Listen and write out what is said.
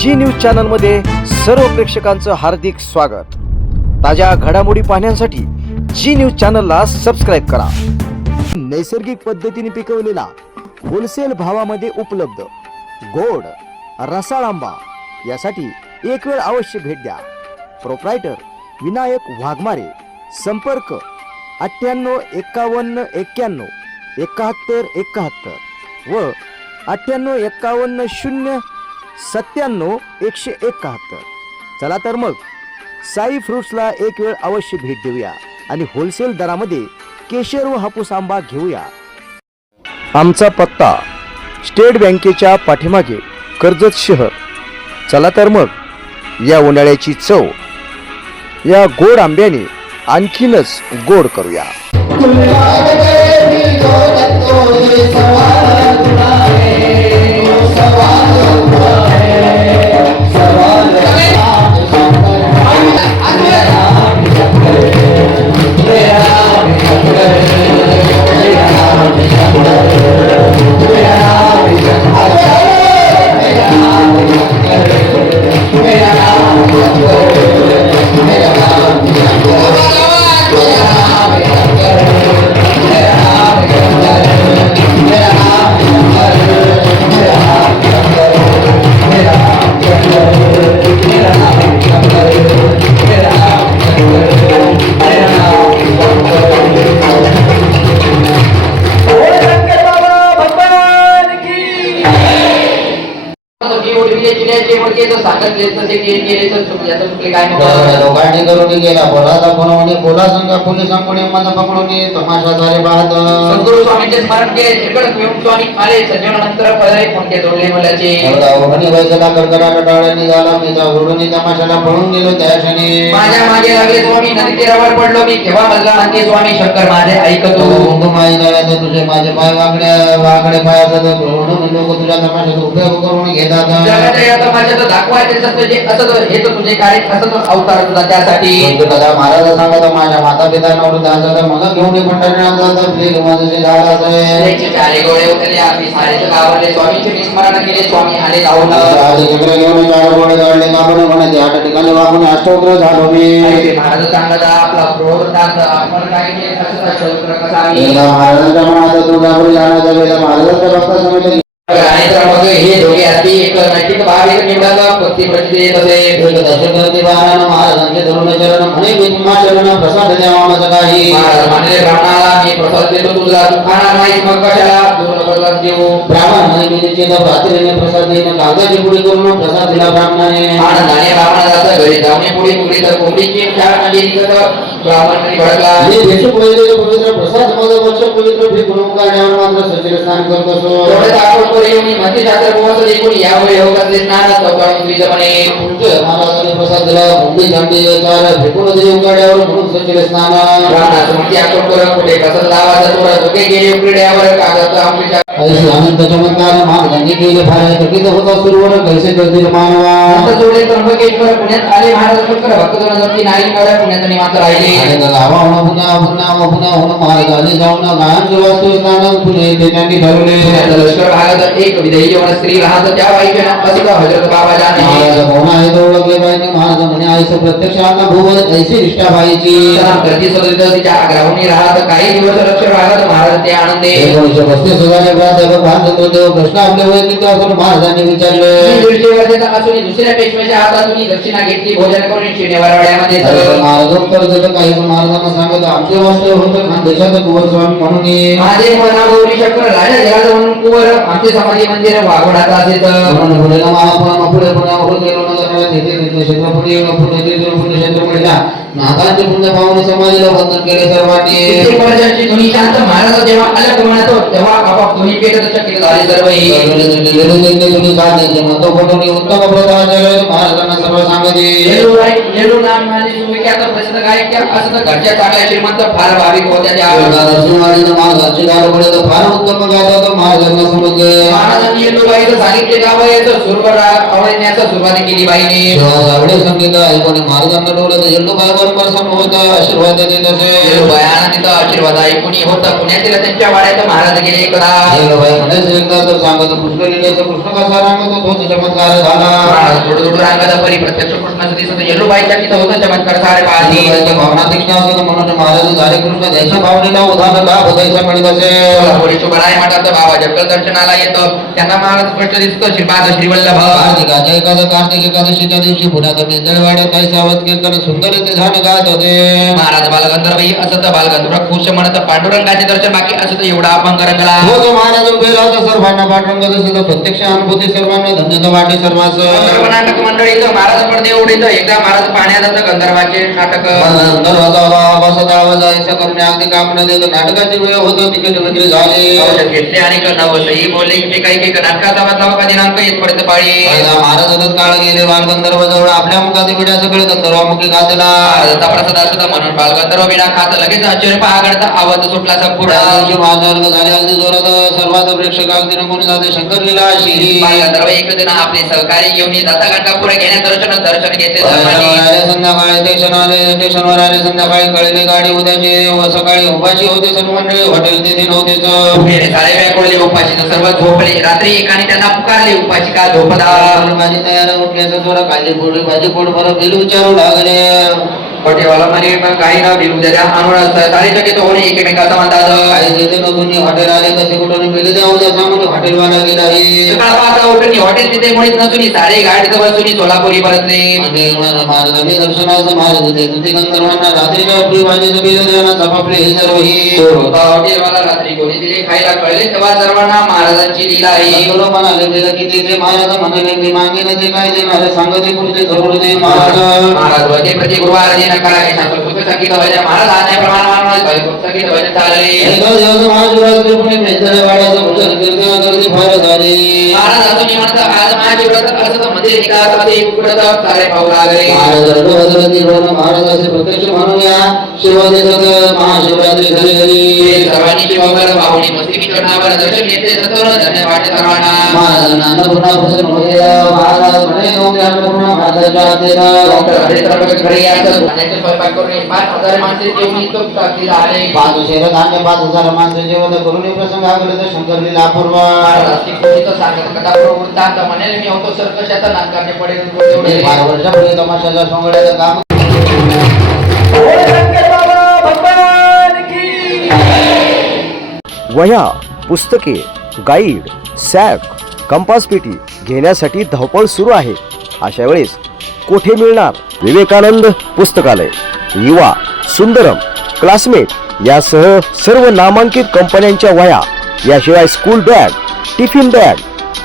जी news चॅनलमध्ये सर्व प्रेक्षकांचं हार्दिक स्वागत. ताज्या घडामोडी पाहण्यासाठी जी न्यूज चॅनलला सबस्क्राईब करा. नैसर्गिक पद्धतीने पिकवलेला होलसेल भावामध्ये उपलब्ध गोड रसाळ आंबा यासाठी एक वेळ अवश्य भेट द्या. प्रोप्रायटर विनायक वाघमारे. संपर्क अठ्ठ्याण्णव एकावन्न एक्क्याण्णव एकाहत्तर एकाहत्तर व अठ्ठ्याण्णव एक्कावन्न शून्य सत्त्याण्णव एकशे एकाहत्तर. चला तर मग साई फ्रुट्सला एक वेळ अवश्य भेट देऊया आणि होलसेल दरामध्ये केशर व हापूस आंबा घेऊया. आमचा पत्ता स्टेट बँकेच्या पाठीमागे कर्जत शहर. चला तर मग या उन्हाळ्याची चव या गोड आंब्याने आणखीनच गोड करूया. लोकांनी करून गेला बोलाचा बनवणे बोला संघ पोलिसांपुढे मन पकडून तमाशा झाले पाहत. सद्गुरु स्वामींचे स्मरण केले. तिकड घेऊन स्वामी आले. सज्जनानंतर फळे फणके जोडले मुलाचे अवघणी वयसाला कडकडाट टाळ्या निघाला. मी जा उडून तमाशाला पळून गेलो त्या क्षणी. माझ्या मागे लागले स्वामी. नदी तीरावर पडलो मी. केव्हा म्हणला आणखी स्वामी? शंकर माझे ऐकतो. कुंकुमाई झाला तर तुझे माझे पाय वाकडे वाकडे पाय असत लोक तुझ्या तमाशाचा उपयोग करून घेतात. जगाच्या या तमाशाचं दाखवायचे सत्य जे असत हे तर तुझे कार्य असत अवतार तुझा त्यासाठी. महाराज सांगत माझ्या माता पिता मला घेऊन ये पंढरनाथ प्लीज माझं झाला त्याचे चारे गोळे उठले आम्ही सारेच गावले स्वामीचे विस्मरण केले स्वामी आले जाऊन आधी इकडे घेऊन चार गोळे काढले ठिकाणी वागून झालो मी. महाराज सांगत आपला क्रोध आपण काय केले? असं महाराजांच्या मनात तुळजापूर जाण्याचा वेळेला महाराजांच्या भक्त समिती आणि तर हे दोघे अति एक नैतिक भाव एक निवडाला भक्ती प्रति असे एक दशरथी बारानं महाराजांचे धरून चरण म्हणे चरण प्रसाद काही. ब्राह्मणाला मी प्रसाद देतो तुला खाणार नाही मग कशाला? दोन प्रसाद देऊ. ब्राह्मण म्हणे मी निश्चित रात्रीने प्रसाद देईन कागदाची पुढी करून प्रसाद दिला ब्राह्मणाने. आनंदाने ब्राह्मणाला घरी. जाऊन पुढे पुढे तर कोंबडीची शाळा आली तिथं ब्राह्मणाने भडकला. आणि भेषू पहिले पवित्र प्रसाद मग वर्ष पवित्र फेकून काढण्यावर मात्र सचिन स्नान करत असो. तेवढे दाखवून करी येऊन मध्य शास्त्र पोहोचत एकूण यावेळी योगातले स्नान चौकाळून तुझं म्हणे तुमचे महाराजांनी प्रसाद दिला मुंबई झांडी चार फेकून देव काढ्यावर म्हणून सचिन स्नान ब्राह्मणाचं म्हणते आपण करून कुठे कसं लावायचं थोडं धोके गेले उकड्यावर कागद आंबीच्या ऐशी अनंत चमत्कार महाराजांनी केले फार चकित होता सुरवर कैसे करतील मानवा आता जोडे त्र्यंबकेश्वर पुण्यात आले महाराज शंकर भक्त दोन हजार तीन आई नवऱ्या पुण्यात निवांत राहिले आणि गावा होणं पुन्हा पुन्हा पुन्हा होणं महाराजांनी जाऊन गायांचं वास्तू स्नान पुणे ते त्यांनी ठरवले पुण्यात लष्कर भागात एक विदेही जेवण स्त्री राहत त्या बाईचे नाव असं हजरत बाबा महाराज म्हणे आईचं प्रत्यक्ष आता भुवन ऐशी निष्ठा पाहिजे प्रति सदस्य तिच्या आग्रहाने राहत काही दिवस महाराज ते आनंदे. एकोणीसशे पस्तीस आपले असून महाराजांनी विचारले. दीडशे वर्षाचा असून दुसऱ्या पेशव्याच्या हातातून दक्षिणा घेतली भोजन करून देतं काही महाराजांना सांगत आमचे वास्तव होतं खानदेशात कुवर स्वामी म्हणून. माझे शंकर राजा जगाचा म्हणून कुवर आमचे समाधी मंदिर वाघोडाचा असेल म्हणून पुढेला महापुरा पुढे पुण्या पुढे गेलो नगर तिथे तिथे क्षेत्रपुढे पुढे तिथे पुढे क्षेत्रपुढेला नागांचे पुण्य पावने समाधीला बंधन केले सर्वांनी. वर्षांची ध्वनी शांत महाराज जेव्हा आल्या म्हणतो तेव्हा आपाप ध्वनी पेटत चकित झाले सर्व उत्तम प्रसाद महाराजांना सर्व सांगते. येलू नाम प्रसिद्ध गायक त्या असं घरच्या चांगल्या श्रीमंत फार भाविक होत्या त्या. नरसिंहवाडीनं महाराजांची गाडबडे तर फार उत्तम गातात महाराजांना समजले महाराजांनी येलू बाईचं सांगितले गाव आवडणे करण्यास सुरुवात केली बाईने. आवडे संगीत ऐकून महाराजांना डोलं तर येल्लो बाय बरोबर समोर आशीर्वाद देत असे आनंदीचा आशीर्वाद होता. पुण्यातील त्यांच्या वाड्यात महाराज गेले एकदा तर सांगत कृष्ण कसा रांगत तोच चमत्कार झाला. महाराज थोडं थोडं रांगाचा परी प्रत्यक्ष कृष्णाचं दिसत येलुबाईच्या तिथं होतं चमत्कार सारे येल्लोबाईच्या भावना तीक्ष्ण असत म्हणून महाराज झाले कृष्ण त्याच्या भावनेला उदाहरण का बघायचं म्हणत असे बाबा दर्शनाला येतो. त्यांना महाराज स्पष्ट दिसतो श्रीपाद श्रीवल्लभ. कार्तिकाच्या एखादं कार्तिक एकादशीच्या दिवशी पुण्यात मेंदळवाड्यात काही सावध कीर्तन सुंदर ते झालं गात होते. महाराज बालगंधर्व असत बालगंधर्व. खुश म्हणत पांडुरंगाचे दर्शन बाकी असत एवढा अभंग रंगला. हो तो महाराज उभेला होता सर्वांना जसं प्रत्यक्ष अनुभूती सर्वांना. धन्यता वाटे सर्वांस गंधर्व नाटक मंडळीत महाराज जातं गंधर्वाचे नाटक बसत आवाज ऐसा करणे अगदी काम न देत. नाटकाची वेळ होतं विक्री झाले. औषध घेतले आणि नवसही बोलले. की काही नाटकाचा बदलावा का दिनांक? येतपर्यंत पाळी. महाराज काळ गेले बालगंधर्व जवळ आपल्या मुखात पिढ्या सगळे गंधर्वामुखी घातला. प्रसाद असत म्हणून बालगंधर्व बिना खात लगेच आश्चर्य पहाकडचा आवाज सुटला संपूर्ण माझ्यावर्ग झाले अगदी जोरात. सर्वात प्रेक्षक अगदी रंगून जाते शंकर लीला अशी बालगंधर्व एक जण आपले सहकारी घेऊन जाता घंटा पुढे घेण्या दर्शन दर्शन घेते आले संध्याकाळी ते आले आले संध्याकाळी कळली गाडी उद्याची व सकाळी उपाशी होते सर्व मंडळी हॉटेल तेथे नव्हतेच सारे व्याकुळले उपाशी तर सर्व झोपले रात्री एकाने त्यांना पुकारले उपाशी का झोपदा माझी तयार उठल्याचं जोरा खाली पोळी भाजी पोट भरत बिल विचारू लागले हॉटेलवाला म्हणे मग काही ना बिल उद्या द्या आणून एकमेकाचा म्हणतात काही जेथे नसून हॉटेल आले कसे कुठून बिल द्या उद्या सांगून हॉटेलवाला गेला आहे सकाळ उठून हॉटेल तिथे मुळीच नसून सारे बसून सोलापुरी परतले आणि महाराजांनी दर्शनाचं महाराज होते तिथे गंधर्वांना रात्रीच्या आपली भाजीचं बिल देणं सपापले हे सर्व ही. होता हॉटेलवाला रात्री कोणी दिले खायला कळले? तेव्हा सर्वांना महाराजांची लीला आहे. गंधर्व म्हणाले की तिथे महाराज म्हणाले मी मागे ते काय देणार सांगते पुढचे जरूर दे महाराज. महाराज प्रति गुरुवार जे नकारा हे शास्त्र पुस्तक महाराज महाराज असे प्रत्यक्ष महाशिवरात्री घरी घरी सर्वांनी मस्ती दर्शन सर्वांना. अन्नपूर्णा महाराज म्हणे अन्नपूर्णा महाराजाच्या डॉक्टर हातेनं हरिश्चंद्र घरी स्वयंपाक करून एक पाच हजार माणसे पाच धान्य पाच हजार माणसं जेवण करून हे प्रसंग आकडे शंकर लीला पूर्वा महाराज ती कोणीचं सांगत कथा प्रवृत्तांत म्हणेल मी होतो सर्कशाचा नाटकाचे पडेल तेवढे बारा वर्षापूर्वी तमाशाला सोंगड्याचं काम वह्या पुस्तके गाईड सॅक कंपास पेटी घेण्यासाठी धावपळ सुरू आहे. अशा वेळेस कोठे मिळणार विवेकानंद पुस्तकालय? युवा सुंदरम क्लासमेट यासह सर्व नामांकित कंपन्यांच्या वह्या याशिवाय स्कूल बॅग टिफिन बॅग